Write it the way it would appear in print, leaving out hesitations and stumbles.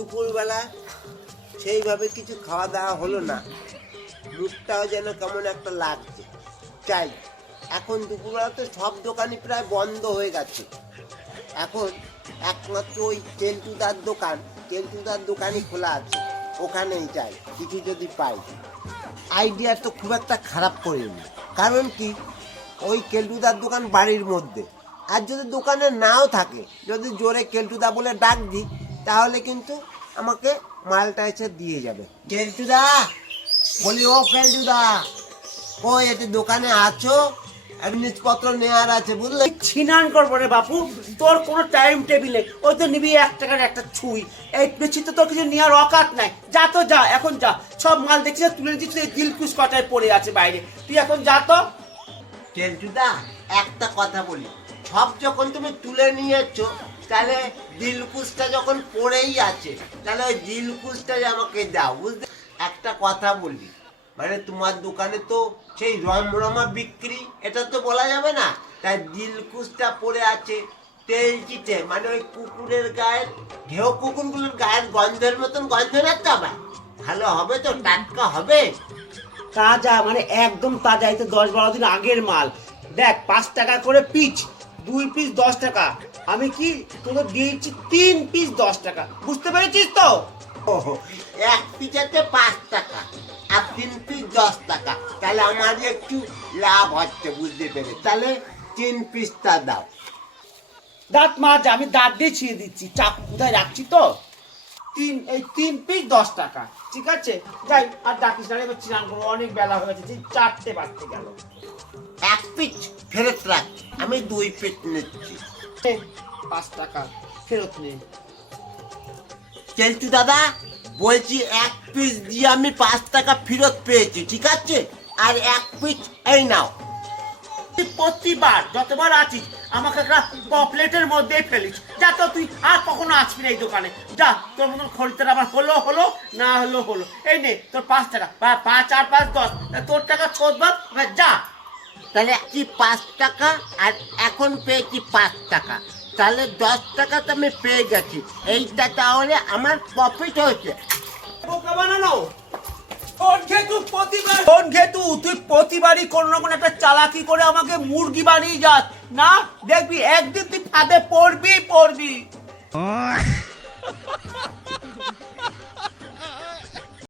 দুপুরবেলা সেইভাবে কিছু খাওয়া দাওয়া হলো না, মুখটাও যেন কেমন একটা লাগছে। চাই এখন দুপুরবেলা তো সব দোকানই প্রায় বন্ধ হয়ে গেছে। এখন একমাত্র ওই কেলটুদার দোকানই খোলা আছে, ওখানেই যাই কিছু যদি পাই। আইডিয়া তো খুব একটা খারাপ করিনি, কারণ কি ওই কেলটুদার দোকান বাড়ির মধ্যে, আর যদি দোকানে নাও থাকে, যদি জোরে কেলটুদা বলে ডাক দিই তাহলে কিন্তু আমাকে মালটা এসে দিয়ে যাবে। কেলটুদা বলি, ও কেলটুদা কই এতে দোকানে আছো? জিনিসপত্র নেওয়ার আছে বুঝলে। ছিনান করবো রে বাপু, তোর কোনো টাইম টেবিল নেই। ওই তো নিবি 1 টাকার একটা ছুঁই, এই বেশি তো তোর কিছু নেওয়ার অকাত নাই। যা তো যা, এখন যা। সব মাল দেখছিস তুলে নিচ্ছিস, এই দিলকুশ কটায় পড়ে আছে বাইরে। তুই এখন যা তো। কেলটুদা একটা কথা বলি, সব যখন তুমি তুলে নিয়েছো তাহলে দিলকুশটা যখন পড়েই আছে, তাহলে ওই দিলকুশটাই আমাকে দাও বুঝলে। একটা কথা বলি, মানে তোমার দোকানে তো সেই রমরমা বিক্রি, এটা তো বলা যাবে না, তাই দিলকুশটা পড়ে আছে তেলচিটে, মানে ওই কুকুরের গায়ের ঘেউ, কুকুরগুলোর গায়ের গন্ধের মতন গন্ধ না তো আবার? ভালো হবে তো, টাটকা হবে? তাজা, মানে একদম তাজা। এই তো 10-12 দিন আগের মাল। দেখ 5 টাকা করে পিস, 2 পিস 10 টাকা। আমি কি তোকে দিয়েছি 3 পিস 10 টাকা, বুঝতে পেরেছিস তো? ওহো, 1 পিসেতে 5 টাকা আর 3 পিস 10 টাকা, তাহলে আমার একটু লাভ হচ্ছে বুঝতে পেরে। তাহলে 3 পিসটা দাও। দাঁত মাছ, আমি দাঁত দিয়ে ছিঁড়ে দিচ্ছি, চাপ কোথায় রাখছি তো। 3 পিস 10 টাকা, ঠিক আছে? যাই, আর ডাকিস না, এবার চিরান করবো, অনেক বেলা হয়ে গেছে, 4টে বাজতে গেল। 1 পিস ফেরত রাখ, আমি 2 পিস নিচ্ছি। 5 টাকা ফেরত নে। কেলটু দাদা বলছি, 1 পিস দিয়ে আমি 5 টাকা ফেরত পেয়েছি, ঠিক আছে? আর 1 পিস এই নাও। তুই প্রতিবার যতবার আছিস আমাকে একটা পপলেটের মধ্যে ফেলিস। যা তো, তুই আর কখনো আসবি না এই দোকানে। যা, তোর মতন খরিদ্দার আমার হলো না হলো। এই নে তোর 5 টাকা, 5 আর 5 10, তোর টাকা শোধ বাদ, যা। তাহলে কি 5 টাকা, আর এখন পেয়েছি 5 টাকা, তাহলে 10 টাকা তো আমি পেয়ে গেছি। এইটা তাহলে আমার প্রফিট হয়েছে। বোকা বানানো। তুই প্রতিবারই কোনো না কোনো একটা চালাকি করে আমাকে মুরগি বানিয়ে যাস না। দেখবি একদিন তুই ফাঁদে পড়বি।